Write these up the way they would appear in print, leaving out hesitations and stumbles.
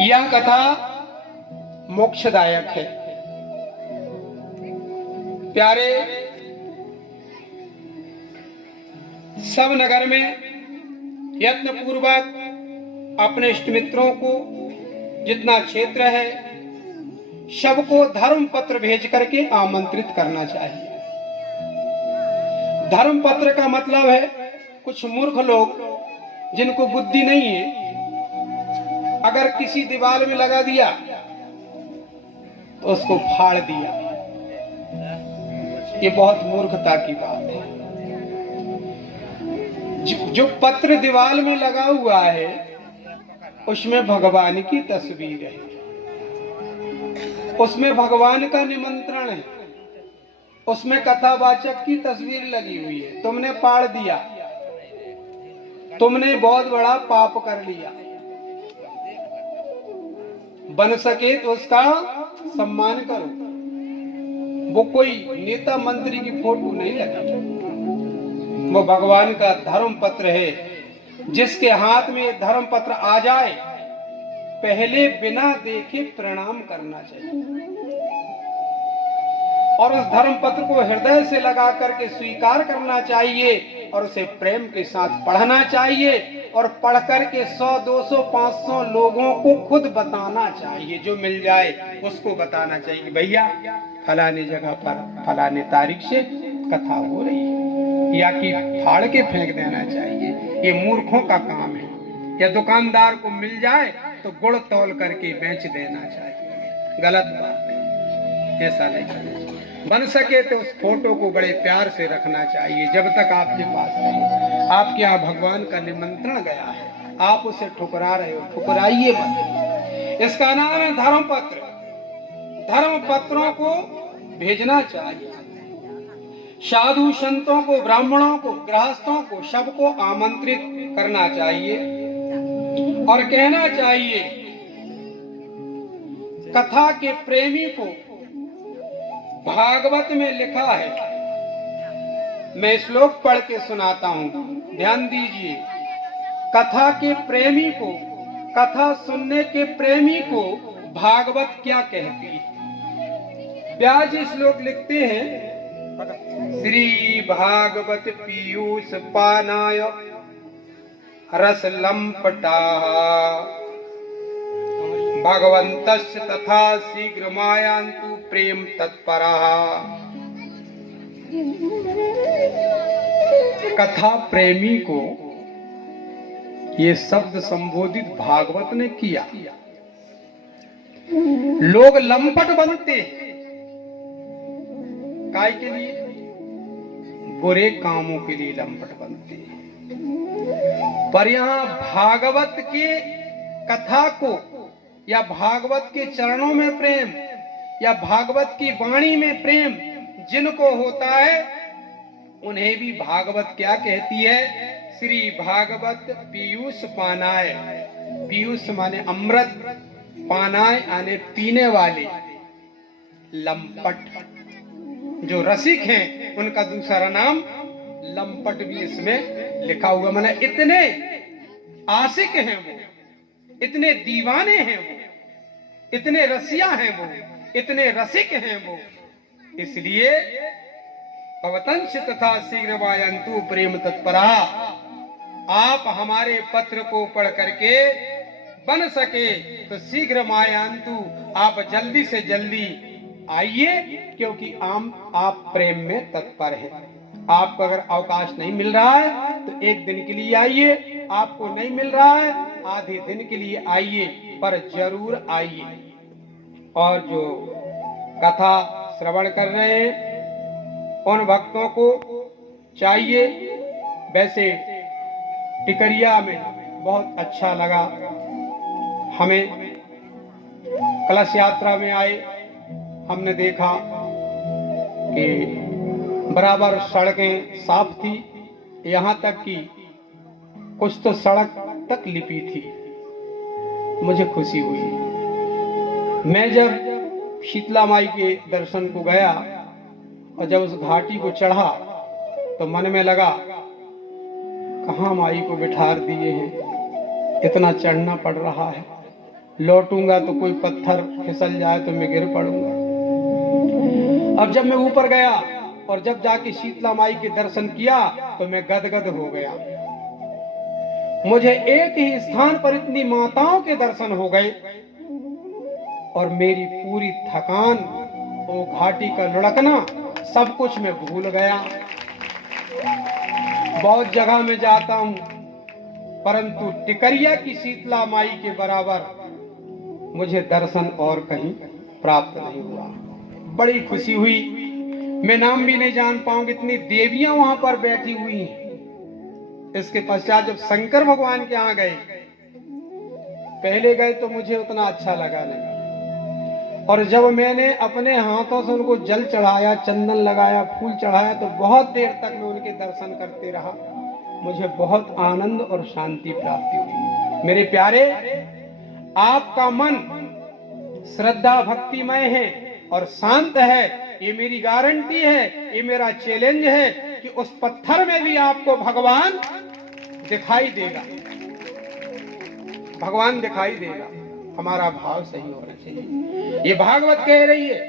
यह कथा मोक्षदायक है। प्यारे, सब नगर में यत्न पूर्वक अपने इष्ट मित्रों को जितना क्षेत्र है सबको धर्म पत्र भेज करके आमंत्रित करना चाहिए। धर्म पत्र का मतलब है कुछ मूर्ख लोग जिनको बुद्धि नहीं है, अगर किसी दीवार में लगा दिया तो उसको फाड़ दिया। ये बहुत मूर्खता की बात है। जो पत्र दीवार में लगा हुआ है उसमें भगवान की तस्वीर है, उसमें भगवान का निमंत्रण है, उसमें कथावाचक की तस्वीर लगी हुई है। तुमने फाड़ दिया, तुमने बहुत बड़ा पाप कर लिया। बन सके तो उसका सम्मान करो। वो कोई नेता मंत्री की फोटो नहीं लगी, वो भगवान का धर्म पत्र है। जिसके हाथ में धर्म पत्र आ जाए पहले बिना देखे प्रणाम करना चाहिए और उस धर्म पत्र को हृदय से लगा करके स्वीकार करना चाहिए और उसे प्रेम के साथ पढ़ना चाहिए और पढ़ करके 100, 200, 500 लोगों को खुद बताना चाहिए। जो मिल जाए उसको बताना चाहिए, भैया फलाने जगह पर फलाने तारीख से कथा हो रही है, या कि फाड़ के फेंक देना चाहिए। ये मूर्खों का काम है। या दुकानदार को मिल जाए तो गुड़ तौल करके बेच देना चाहिए, गलत बात है, ऐसा नहीं करना चाहिए। बन सके तो उस फोटो को बड़े प्यार से रखना चाहिए। जब तक आपके पास नहीं, आपके यहाँ भगवान का निमंत्रण गया है, आप उसे ठुकरा रहे हो, ठुकराइए मत। इसका नाम है धर्म पत्र। धर्म पत्रों को भेजना चाहिए। साधु संतों को, ब्राह्मणों को, गृहस्थों को, सबको आमंत्रित करना चाहिए और कहना चाहिए कथा के प्रेमी को भागवत में लिखा है। मैं श्लोक पढ़ के सुनाता हूं, ध्यान दीजिए। कथा के प्रेमी को, कथा सुनने के प्रेमी को भागवत क्या कहती है। व्यास श्लोक लिखते हैं, श्री भागवत पीयूष पानाय रस लंपटा भगवन्तस्य तथा शीघ्र मायांतु प्रेम तत्परा। कथा प्रेमी को ये शब्द संबोधित भागवत ने किया। लोग लंपट बनते काय के लिए? बुरे कामों के लिए लंपट बनते हैं। पर यहाँ भागवत के कथा को या भागवत के चरणों में प्रेम या भागवत की वाणी में प्रेम जिनको होता है उन्हें भी भागवत क्या कहती है? श्री भागवत पीयूष पानाय। पीयूष माने अमृत, पानाय आने पीने वाले। लंपट जो रसिक हैं उनका दूसरा नाम लंपट भी इसमें लिखा हुआ। माने इतने आशिक हैं वो, इतने दीवाने हैं वो, इतने रसिया हैं वो, इतने रसिक हैं वो। इसलिए भवतंश तथा शीघ्र वायंतु प्रेम तत्परा। आप हमारे पत्र को पढ़ करके बन सके तो शीघ्र मायांतु, आप जल्दी से जल्दी आइए, क्योंकि आप प्रेम में तत्पर हैं। आपको अगर अवकाश नहीं मिल रहा है तो एक दिन के लिए आइए, आपको नहीं मिल रहा है आधे दिन के लिए आइए, पर जरूर आइए। और जो कथा श्रवण कर रहे हैं उन भक्तों को चाहिए, वैसे टिकरिया में बहुत अच्छा लगा हमें। कलश यात्रा में आए, हमने देखा कि बराबर सड़कें साफ थी, यहाँ तक कि कुछ तो सड़क तक लिपी थी। मुझे खुशी हुई। मैं जब शीतला माई के दर्शन को गया और जब उस घाटी को चढ़ा तो मन में लगा कहाँ माई को बिठार दिए हैं, इतना चढ़ना पड़ रहा है, लौटूंगा तो कोई पत्थर फिसल जाए तो मैं गिर पड़ूंगा। अब जब मैं ऊपर गया और जब जाके शीतला माई के दर्शन किया तो मैं गदगद हो गया। मुझे एक ही स्थान पर इतनी माताओं के दर्शन हो गए और मेरी पूरी थकान, वो घाटी का लुढ़कना, सब कुछ मैं भूल गया। बहुत जगह में जाता हूं परंतु टिकरिया की शीतला माई के बराबर मुझे दर्शन और कहीं प्राप्त नहीं हुआ। बड़ी खुशी हुई। मैं नाम भी नहीं जान पाऊंगी, इतनी देवियां वहां पर बैठी हुई हैं। इसके पश्चात जब शंकर भगवान के यहाँ गए, पहले गए तो मुझे उतना अच्छा लगा नहीं, और जब मैंने अपने हाथों से उनको जल चढ़ाया, चंदन लगाया, फूल चढ़ाया, तो बहुत देर तक मैं उनके दर्शन करते रहा। मुझे बहुत आनंद और शांति प्राप्ति हुई। मेरे प्यारे, आपका मन श्रद्धा भक्तिमय है और शांत है, ये मेरी गारंटी है, ये मेरा चैलेंज है कि उस पत्थर में भी आपको भगवान दिखाई देगा। भगवान दिखाई देगा। हमारा भाव सही होना चाहिए। ये भागवत कह रही है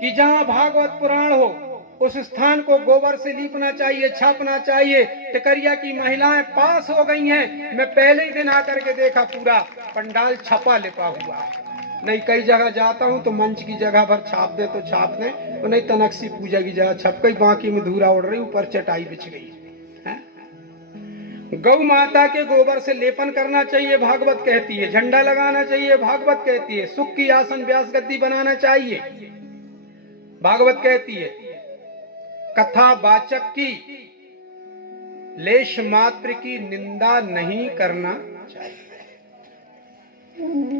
कि जहां भागवत पुराण हो उस स्थान को गोबर से लीपना चाहिए, छापना चाहिए। टिकरिया की महिलाएं पास हो गई हैं। मैं पहले ही दिन आकर के देखा, पूरा पंडाल छपा लिपा हुआ है। नहीं, कई जगह जाता हूं तो मंच की जगह पर छाप दे तो छाप दे, तो नहीं तनकसी पूजा की जगह छप गई, बाकी में धूरा उड़ रही, ऊपर चटाई बिछ गई। गौ माता के गोबर से लेपन करना चाहिए, भागवत कहती है। झंडा लगाना चाहिए, भागवत कहती है। सुख की आसन व्यास गद्दी बनाना चाहिए, भागवत कहती है। कथा वाचक की लेश मात्र की निंदा नहीं करना चाहिए।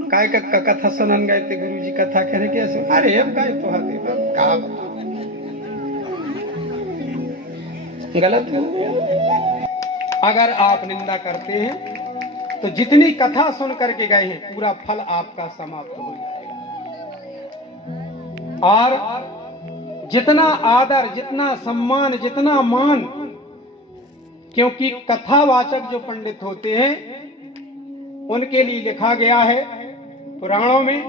काय का कथा सुनन गए थे, गुरु जी कथा कह रहे कैसे, अरे अब काय तो हाथे का गलत है। अगर आप निंदा करते हैं तो जितनी कथा सुन करके गए हैं पूरा फल आपका समाप्त हो जाएगा। और जितना आदर, जितना सम्मान, जितना मान, क्योंकि कथावाचक जो पंडित होते हैं उनके लिए लिखा गया है पुराणों में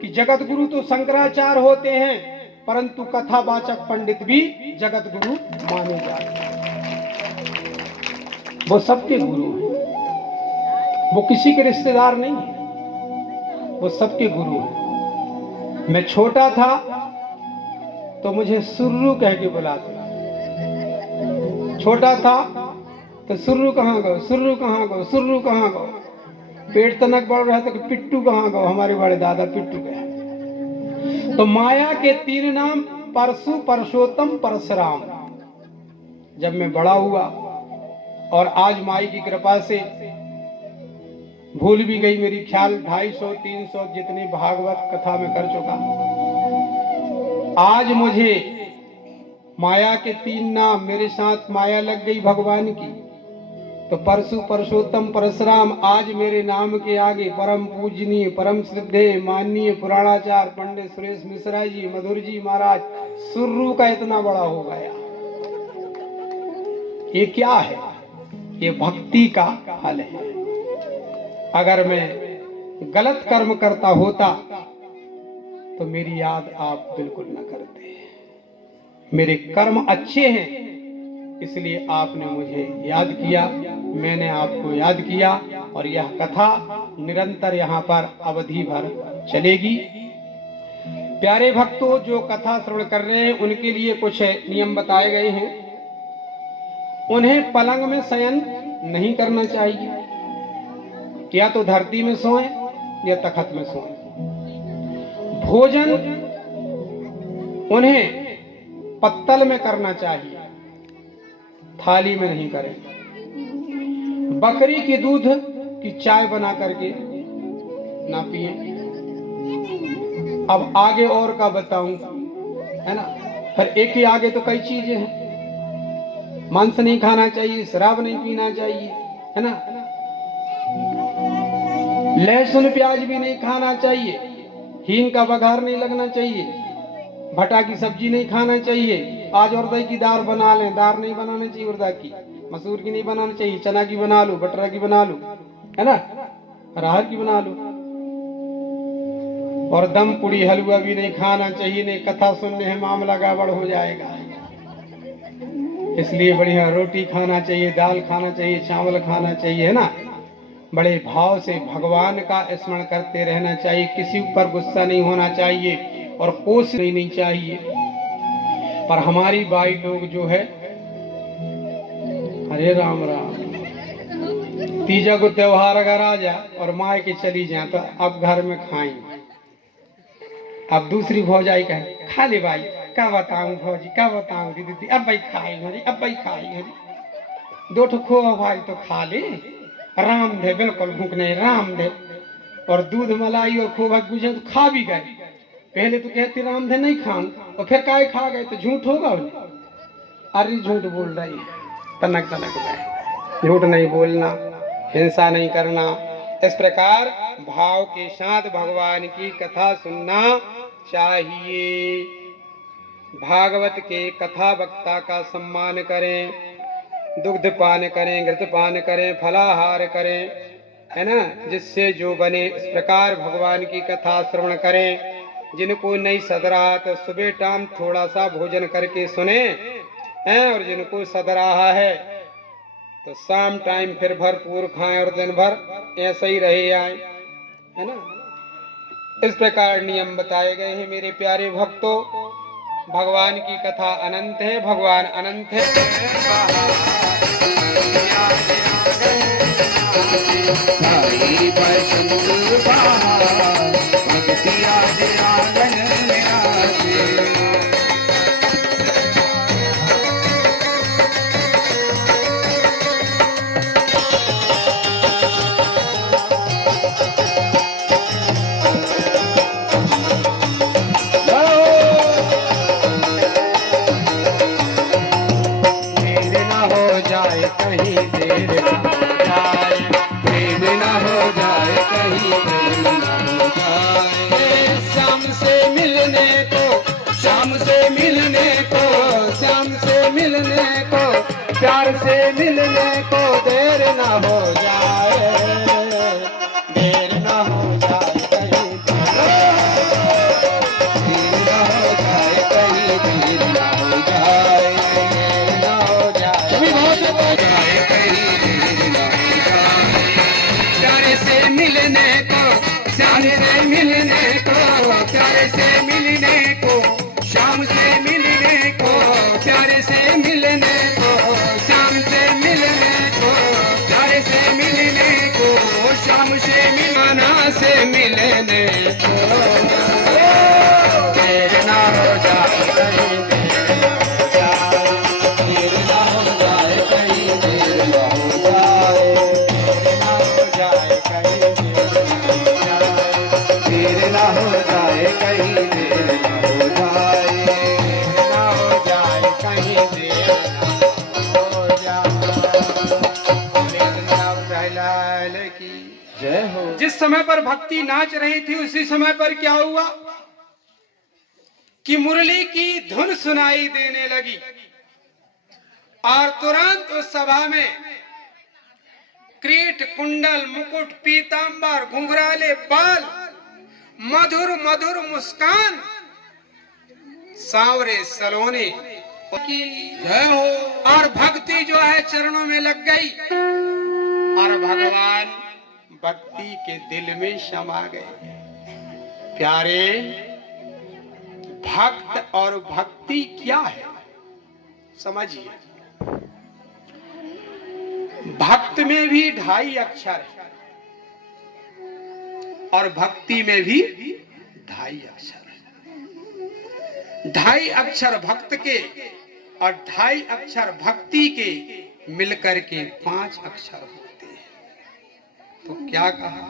कि जगत गुरु तो शंकराचार्य होते हैं, परंतु कथावाचक पंडित भी जगत गुरु माने जाते हैं। वो सबके गुरु हैं, वो किसी के रिश्तेदार नहीं है, वो सबके गुरु हैं। मैं छोटा था तो मुझे सुर्रू कह के बुलाते, छोटा था तो सुर्रू कहाँ गो, सुर्रू कहाँ गो, सुर्रू कहाँ गो। पेट तनक बढ़ रहा था कि पिट्टू कहाँ गो, हमारे बड़े दादा पिट्टू गए। तो माया के 3 नाम, परशु, परशोत्तम, परशुराम। जब मैं बड़ा हुआ और आज माई की कृपा से भूल भी गई मेरी ख्याल 250-300 जितनी भागवत कथा में कर चुका। आज मुझे माया के 3 नाम, मेरे साथ माया लग गई भगवान की, तो परशु, परशोत्तम, परशुराम आज मेरे नाम के आगे परम पूजनीय, परम श्रद्धेय, माननीय पुराणाचार्य पंडित सुरेश मिश्रा जी, मधुर जी महाराज, सुर्रू का इतना बड़ा हो गया। ये क्या है? ये भक्ति का फल है। अगर मैं गलत कर्म करता होता तो मेरी याद आप बिल्कुल न करते। मेरे कर्म अच्छे हैं इसलिए आपने मुझे याद किया, मैंने आपको याद किया, और यह कथा निरंतर यहाँ पर अवधि भर चलेगी। प्यारे भक्तों, जो कथा श्रवण कर रहे हैं उनके लिए कुछ नियम बताए गए हैं। उन्हें पलंग में शयन नहीं करना चाहिए, या तो धरती में सोएं या तखत में सोएं। भोजन उन्हें पत्तल में करना चाहिए, थाली में नहीं करें। बकरी के दूध की चाय बना करके ना पिए। अब आगे और का बताऊं, है ना, पर एक ही आगे तो कई चीजें हैं। मांस नहीं खाना चाहिए, शराब नहीं पीना चाहिए, है ना, लहसुन प्याज भी नहीं खाना चाहिए, हींग का बघार नहीं लगना चाहिए, भटा की सब्जी नहीं खाना चाहिए। आज उड़द की दाल बना लें, दाल नहीं बनाना चाहिए उड़द की, मसूर की नहीं बनानी चाहिए, चना की बना लो, बटरा की बना लो, है ना, अरहर की बना लो। और दम पूड़ी हलवा भी नहीं खाना चाहिए, नहीं कथा सुनने है मामला गड़बड़ हो जाएगा। इसलिए बढ़िया रोटी खाना चाहिए, दाल खाना चाहिए, चावल खाना चाहिए, है ना। बड़े भाव से भगवान का स्मरण करते रहना चाहिए, किसी ऊपर गुस्सा नहीं होना चाहिए और कोशिश नहीं चाहिए। पर हमारी बाई लोग जो है, हरे राम राम, तीजा को त्योहार अगर आ जाए और माँ के चली जाए तो अब घर में खाएंगे। अब दूसरी भौजाई कहे खा ले भाई, क्या बताऊं भौजी, क्या बताऊं दीदी, अब भाई खाएंगे, अब भाई खाएंगे, दो ठो खो भाई तो खा ले, राम दे, बिल्कुल भूख नहीं, राम दे। और दूध मलाई और खोवा गुजे तो खा भी गए। पहले तो कहते राम दे नहीं खाऊं, और फिर काय खा गए, तो झूठ होगा उन्हें। अरे झूठ बोल रही, तनक तनक गए, झूठ नहीं बोलना, हिंसा नहीं करना। इस प्रकार भाव के साथ भगवान की कथा सुनना चाहिए। भागवत के कथा वक्ता का सम्मान करें, दुग्ध पान करें, घृत पान करें, फलाहार करें, है ना, जिससे जो बने। इस प्रकार भगवान की कथा श्रवण करें। जिनको नहीं सद रहा तो सुबह टाइम थोड़ा सा भोजन करके सुने हैं, और जिनको सद रहा है तो शाम टाइम फिर भरपूर खाएं और दिन भर ऐसे ही रहे आए, है ना। इस प्रकार नियम बताए गए हैं मेरे प्यारे भक्तों। भगवान की कथा अनंत है, भगवान अनंत है। प्यार से मिलने को देर न हो जाए, देर न हो जाए कहीं, देर न हो जाए कहीं, देर न हो जाए, देर न हो जाए कहीं, देर न हो जाए। प्यार से मिलने को, श्याम से मिलने को, प्यार से मिलने को, शाम से मिलने को, प्यार से मिलने को, शाम से मिलने को, प्यार से मिलने को, शाम से मिलाना से मिलने को, देर ना हो जाए कहीं, देर ना हो जाए कहीं, देर ना हो जाए, देर ना हो जाए कहीं, देर ना हो जाए कहीं, देर ना हो जाए, देर ना हो जाए कहीं, देर हो जाए। जय हो। जिस समय पर भक्ति नाच रही थी उसी समय पर क्या हुआ कि मुरली की धुन सुनाई देने लगी, और तुरंत उस सभा में क्रीट, कुंडल, मुकुट, पीतांबर, घुंघराले बाल, मधुर मधुर मुस्कान, सांवरे सलोने की जय हो। और भक्ति जो है चरणों में लग गई, और भगवान भक्ति के दिल में समा गए। प्यारे, भक्त और भक्ति क्या है समझिए। भक्त में भी 2.5 अक्षर है, और भक्ति में भी 2.5 अक्षर है। 2.5 अक्षर भक्त के और 2.5 अक्षर भक्ति के मिलकर के 5 अक्षर होते हैं। तो क्या कहा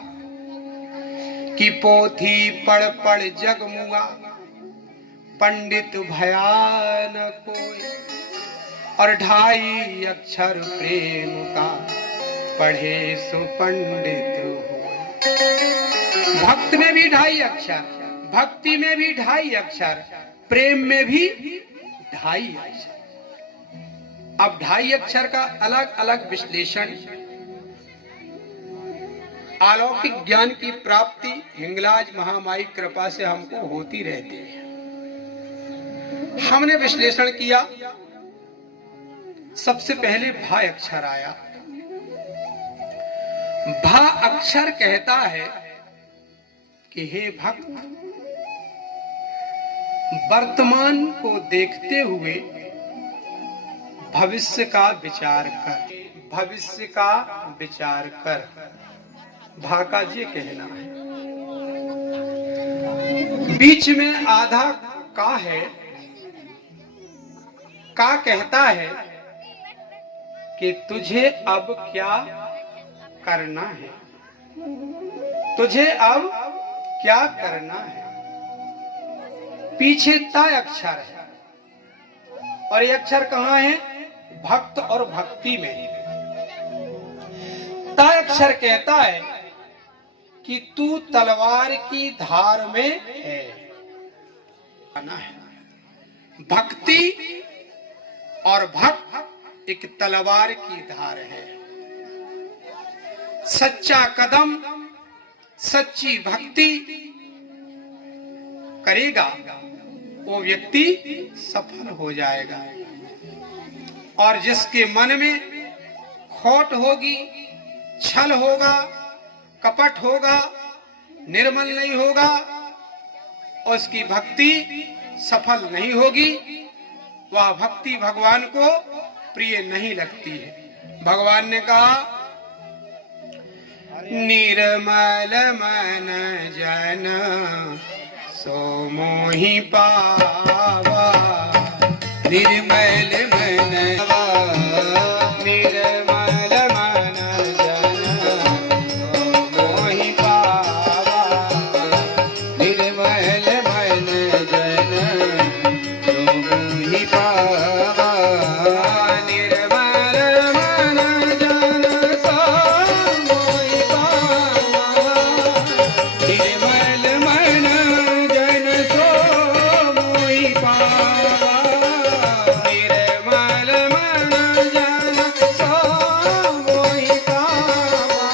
कि पोथी पढ़ पढ़ जग मुआ, पंडित भया न कोई, और 2.5 अक्षर प्रेम का पढ़े सो पंडित हो। भक्त में भी 2.5 अक्षर, भक्ति में भी 2.5 अक्षर, प्रेम में भी 2.5 अक्षर। अब 2.5 अक्षर का अलग अलग विश्लेषण, अलौकिक ज्ञान की प्राप्ति हिंगलाज महामाई कृपा से हमको होती रहती है। हमने विश्लेषण किया। सबसे पहले भा अक्षर आया। भा अक्षर कहता है कि हे भक्त, वर्तमान को देखते हुए भविष्य का विचार कर, भविष्य का विचार कर। भा का ये कहना है। बीच में आधा का है। का कहता है कि तुझे अब क्या करना है, तुझे अब क्या करना है। पीछे तय अक्षर है और ये अक्षर कहाँ है? भक्त और भक्ति में। तय अक्षर कहता है कि तू तलवार की धार में है। भक्ति और भक्त एक तलवार की धार है। सच्चा कदम, सच्ची भक्ति करेगा वो व्यक्ति सफल हो जाएगा। और जिसके मन में खोट होगी, छल होगा, कपट होगा, निर्मल नहीं होगा, उसकी भक्ति सफल नहीं होगी। वह भक्ति भगवान को प्रिय नहीं लगती है। भगवान ने कहा, निर्मल मन जन सो मोहि पावा, निर्मल मन, निर्मल मन जन सो मोहि पावा, निर्मल मन जन सो मोहि पावा, निर्मल मन जन सो मोहि पावा, निर्मल मन जन सो मोहि पावा, निर्मल मन जन सो मोहि पावा,